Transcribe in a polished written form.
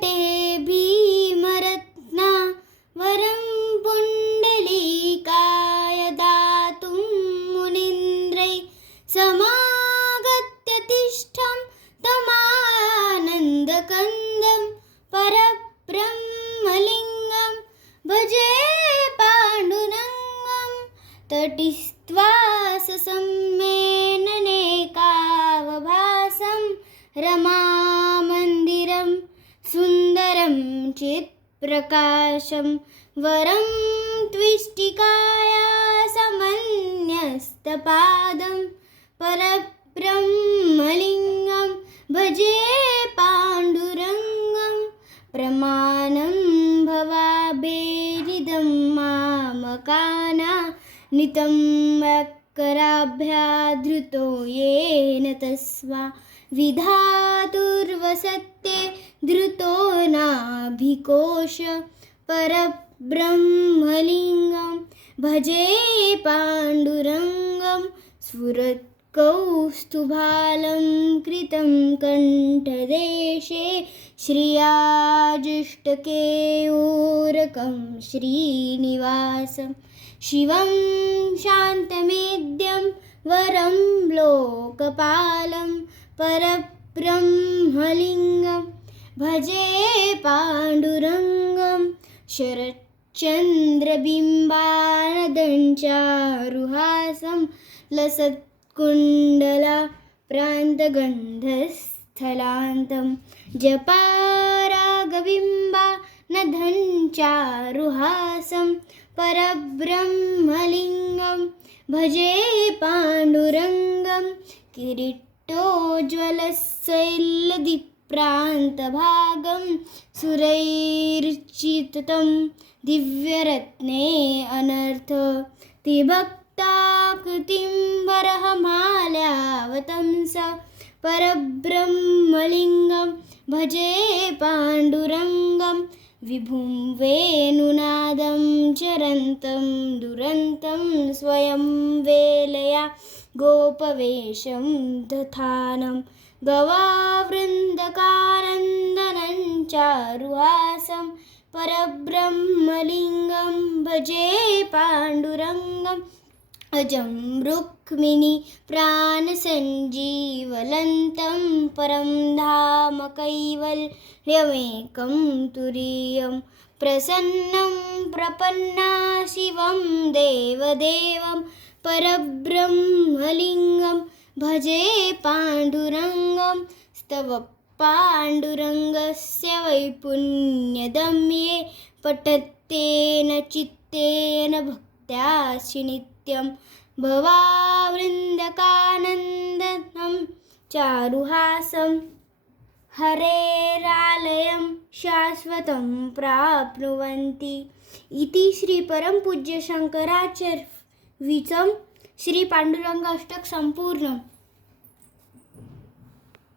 विराजते भीमरत्ना वरं पुण्डलीकाय दातुं मुनीन्द्रै समागत्य तिष्ठं तमानन्दकन्दं परब्रह्मलिङ्गं भजे पाण्डुरङ्गं तटिस्त्वा ससम्मेननेकावभासं रमामन्दिरं सुन्दरं चित्प्रकाशं वरं त्विष्टिकाया समन्यस्तपादं परब्रह्मलिङ्गं भजे पाण्डुरङ्गं प्रमाणं भवाभेरिदं मामकाना नितं वक्राभ्याधृतो येन तस्वा विधातुर्वसत्ते धृतो नाभिकोश परब्रह्मलिङ्गं भजे पाण्डुरङ्गं स्फुरत्कौस्तुभालङ्कृतं कण्ठदेशे श्रियाजुष्टकेयूरकं श्रीनिवासं शिवं शान्तमेद्यं वरं लोकपालं परब्रह्मलिङ्गं भजे पाण्डुरङ्गं शरच्चन्द्रबिम्बानदञ्चारुहासं लसत्कुण्डला प्रान्तगन्धस्थलान्तं जपारागबिम्बानदञ्चारुहासं परब्रह्मलिङ्गं भजे पाण्डुरङ्गं किरीटोज्ज्वलशैलदीप्रान्तभागं सुरैर्चित्तं दिव्यरत्ने अनर्थतिभक्ताकृतिं वरहमाल्यावतंस परब्रह्मलिङ्गं भजे पाण्डुरङ्गं विभुं वेणुनादं चरन्तं दुरन्तं स्वयं वेलया गोपवेशं दधानं गवावृन्दकानन्दनं चारुहासं परब्रह्मलिङ्गं भजे पाण्डुरङ्गम् अजं रुक्मिणी प्राणसञ्जीवलन्तं परं धाम कैवल्यमेकं तुरीयं प्रसन्नं प्रपन्ना शिवं देवदेवं परब्रह्मलिङ्गं भजे पाण्डुरङ्गं स्तव पाण्डुरङ्गस्य वैपुण्यदं ये पठत्येन चित्तेन भक्त्यासि नित्यं भवावृन्दकानन्दनं चारुहासं हरेरालयं शाश्वतं प्राप्नुवन्ति इति श्री परमपूज्य शंकराचार्य विचं श्री पांडुरंग अष्टक संपूर्ण।